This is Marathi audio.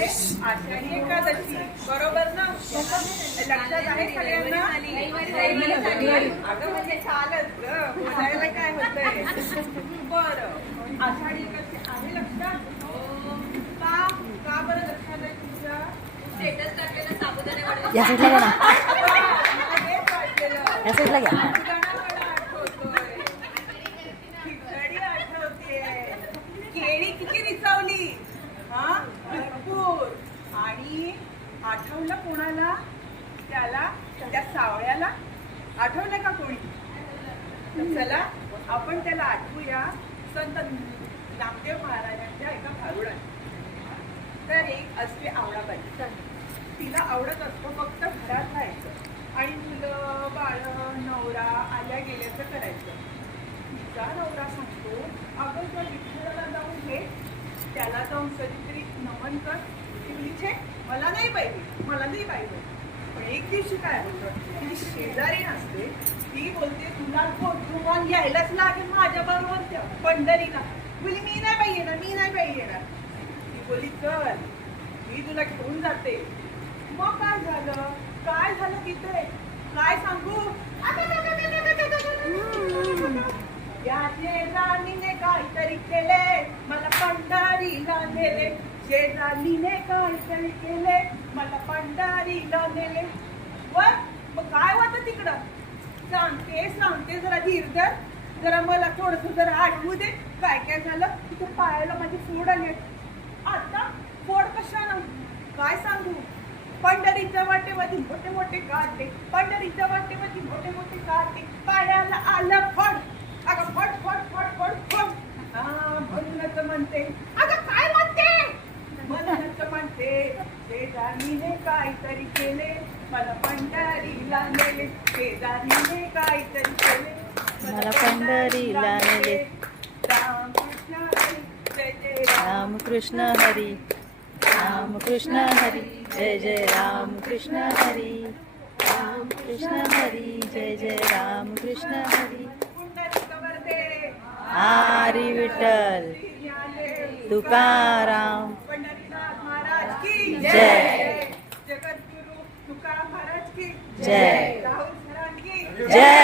आहे आषाढी एकादशी, बरोबर ना? लक्षात आहे सगळ्यांना? अगं म्हणजे चालत ग, बोलायला काय होतंय. बरं, आषाढी एकादशी आहे लक्षात? का का बरं लक्षात आहे तुमच्या? स्टेटस टाकलेला साबुदाणे वडे. या साईडला घ्या ना, हेच वाटलेलं. या साईडला घ्या. साबुदाणा वडा आठवतोय, खिचडी आठवतेय, केळी किती रिचावली हा, भरपूर. आणि आठवलं कोणाला? त्याला, त्या सावळ्याला आठवलं का कोणी? तर चला आपण त्याला आठवूया. संत नामदेव महाराजांच्या एका भारुडात. तर एक असते आवळाबाई, तिला आवडत असतो फक्त घरात राहायचं आणि मुलं बाळ नवरा आल्या गेल्याचं करायचं. तिचा नवरा सांगतो, अगं त्या विठ्ठलाला जाऊन घे, त्याला जाऊन कधीतरी नमन कर. ती बोली, छे मला नाही पाहिजे, मला नाही पाहिजे. पण एक दिवशी काय होतं, ती शेजारी नसते, ती बोलते तुला गोठवान यायलाच लागेल माझ्या बरोबर पंढरीला. बोली मी नाही पाहिजे ना, मी नाही पाहिजे ना. ती बोली चल मी तुला घेऊन जाते. मग काय झालं, काय झालं तिथे काय सांगू. या शेजारीने काहीतरी केले, मला पंढरीला नेले. शेजारीने काहीतरी केले, मला पंढरीला नेले. वर मग काय होतं तिकडं, सांगते जरा धीर धर, जरा मला थोडस जरा आठवू दे. काय काय झालं तिथे पायाला माझे फोड आले. आता फोड कशानं काय सांगू. पंढरीच्या वाटेमध्ये मोठे मोठे काढले, पंढरीच्या वाटेमध्ये मोठे मोठे काढले, पायाला आलं फड. अगं फड फड फड फड फड. म्हणूनच म्हणते, अगं काय म्हणते, म्हणूनच म्हणते शेजारीने काहीतरी केले, मला पंढरीला नेले. शेजारीने काहीतरी केले, मला पंढरीला नेले. रामकृष्ण हरी जय जय राम कृष्ण हरी, राम कृष्ण हरी जय जय राम कृष्ण हरी, राम कृष्ण हरी जय जय राम कृष्ण हरी. हरी विठ्ठल तुकाराम पंढरीनाथ महाराज की जय. जगद्गुरु तुकाराम महाराज की जय. राहुल सरांची जय.